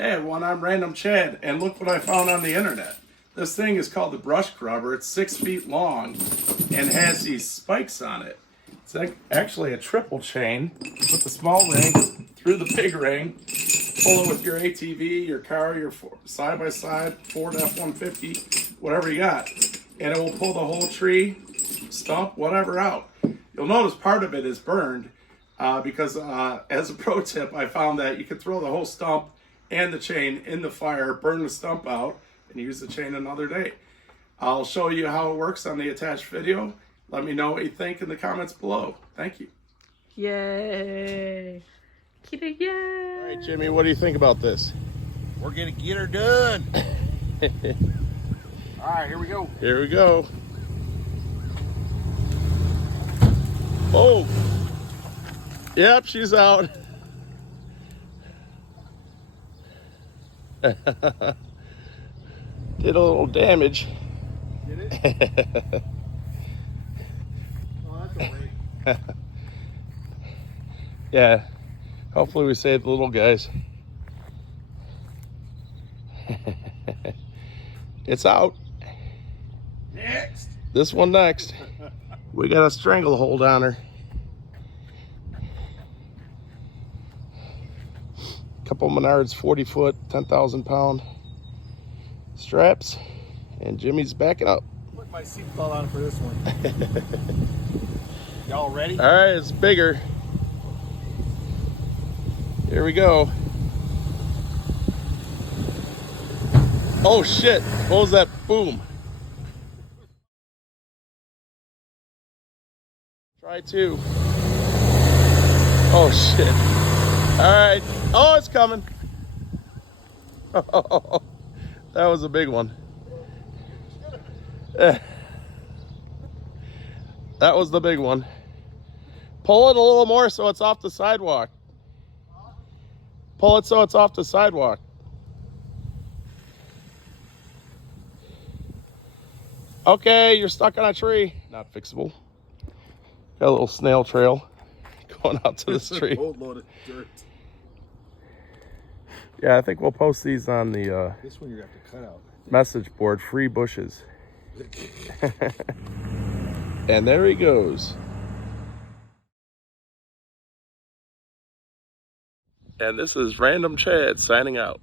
Hey everyone, I'm Random Chad, and look what I found on the internet. This thing is called the Brush Grubber. It's 6 feet long and has these spikes on it. It's actually a triple chain. You put the small ring through the big ring, pull it with your ATV, your car, your side-by-side, Ford F-150, whatever you got, and it will pull the whole tree, stump, whatever out. You'll notice part of it is burned because as a pro tip, I found that you can throw the whole stump and the chain in the fire, burn the stump out, and use the chain another day. I'll show you how it works on the attached video. Let me know what you think in the comments below. Thank you. Yay! Kitty, yay! All right, Jimmy, what do you think about this? We're gonna get her done. All right, here we go. Here we go. Oh, yep, she's out. Did a little damage. Did it? Oh, that's all right. Yeah, hopefully we saved the little guys. It's out. Next. This one next. We got a stranglehold on her. Couple Menards 40-foot, 10,000 pound straps, and Jimmy's backing up. Put my seatbelt on for this one. Y'all ready? All right, it's bigger. Here we go. Oh shit, what was that? Boom. Try two. Oh shit. All right. Oh, it's coming. Oh, that was a big one. That was the big one. Pull it a little more so it's off the sidewalk. Pull it so it's off the sidewalk. Okay, you're stuck on a tree. Not fixable. Got a little snail trail going out to this tree. Boatload of dirt. Yeah, I think we'll post these on the This one you're gonna have to cut out. message board, free bushes. And there he goes. And this is Random Chad signing out.